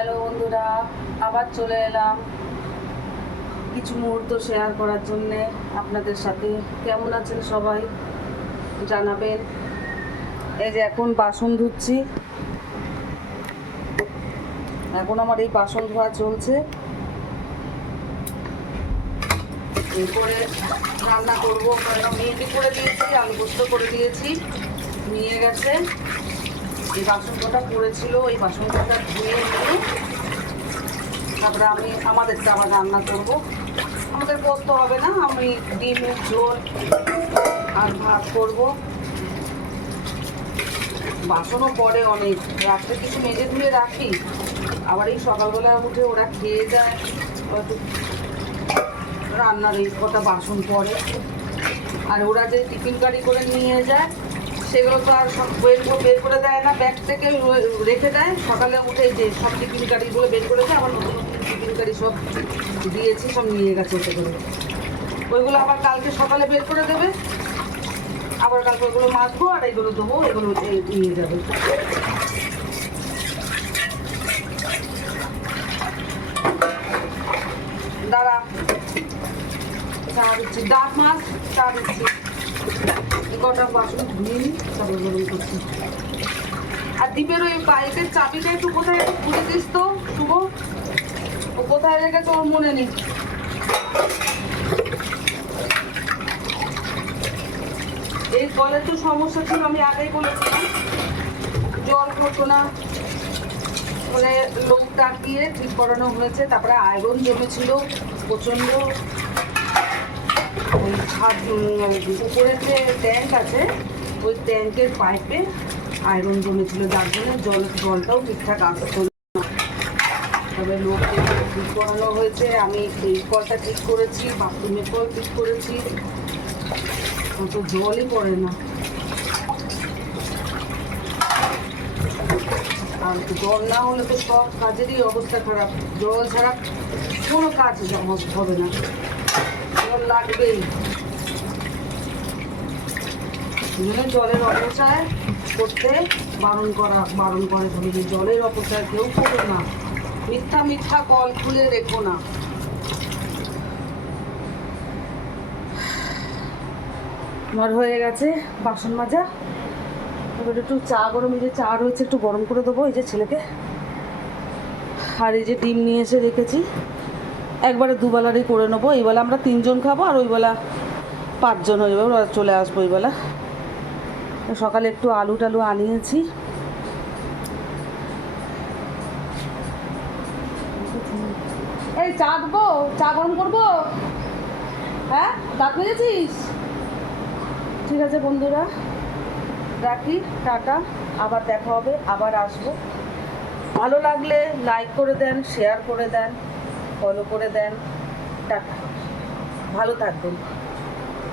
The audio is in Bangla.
হ্যালো বন্ধুরা, আবার চলে এলাম কিছু মুহূর্ত শেয়ার করার জন্যে আপনাদের সাথে। কেমন আছেন সবাই জানাবেন। এই যে এখন বাসন ধুচ্ছি, এখন আমার এই বাসন ধোয়া চলছে। এরপরে রান্না করবো, কারণ মেহেদি করে দিয়েছি, আলু পোস্ত করে দিয়েছি, নিয়ে গেছে। এই বাসন কটা পড়েছিল, এই বাসন কটা ধুয়ে নিয়ে তারপরে আমি আমাদেরটা আবার রান্না করব। আমাদের পোস্ত হবে না, আমি ডিমের ঝোল আর ভাত করব। বাসনও পড়ে অনেক, রাত্রে কিছু মেজে ধুয়ে রাখি, আবার এই সকালবেলা উঠে ওরা খেয়ে যায়, হয়তো রান্নার এই কটা বাসন পড়ে। আর ওরা যে টিফিন গাড়ি করে নিয়ে যায় সেগুলো তো আর সব বের করে দেয় না, ব্যাগ থেকে রেখে দেয়। সকালে উঠে যে সব টিফিন গাড়িগুলো বের করে দেয়, আবার নতুন নতুন টিফিন গাড়ি সব দিয়েছি, সব নিয়ে গেছে ওতে করে। ওইগুলো আবার কালকে সকালে বের করে দেবে, আবার কালকে ওইগুলো মাজবো আর এইগুলো দেবো, এগুলো নিয়ে যাবে। দাঁড়া, চা দিচ্ছি, ডাব মাছ চা দিচ্ছি। কটা বাসন ধুয়ে নিই, তারপর গরম করছি। আর দীপের ওই বাইকের চাবিটা একটু কোথায় একটু খুলে দিস তো শুভ, ও কোথায় রেখেছে ওর মনে নেই। এই কলের তো সমস্যা ছিল, আমি আগেই বলেছিলাম, জল পড়তো না বলে লোক ডাকিয়ে ঠিক করানো হয়েছে। তারপরে আয়রন জমেছিল প্রচণ্ড, ওই উপরে যে ট্যাঙ্ক আছে ওই ট্যাঙ্কের পাইপে আয়রন জমেছিল, যার জন্য জলটাও ঠিকঠাক আসতো না। তবে লোক ঠিক করানো হয়েছে, আমি এই কলটা ঠিক করেছি, বাথরুমের কল ঠিক করেছি, অত জলই পড়ে না। আর জল না হলে তো সব কাজেরই অবস্থা খারাপ, জল ছাড়া কোনো কাজ হবে না, জল লাগবেই। জলের অপচয় করতে বারণ করে বলি, জলের অপচয় কেউ করো না, মিথ্যা কল খুলে রেখো না। আমার হয়ে গেছে বাসন মাজা, এবার একটু চা গরম, এই যে চা রয়েছে একটু গরম করে দেবো এই যে ছেলেকে। আর এই যে ডিম নিয়ে এসে রেখেছি, একবারে দুবেলারই করে নেবো। এইবেলা আমরা 3 জন খাবো, আর ওইবেলা 5 জন হয়ে যাবে, ওরা চলে আসবো ওইবেলা। সকালে একটু আলু টালু আনিয়েছি। এই চা দেবো, চা গরম করবো, হ্যাঁ দাঁত মেজেছিস? ঠিক আছে বন্ধুরা, রাখি, টাটা, আবার দেখা হবে, আবার আসবো। ভালো লাগলে লাইক করে দেন, শেয়ার করে দেন, ফলো করে দেন। টাটা, ভালো থাকবেন।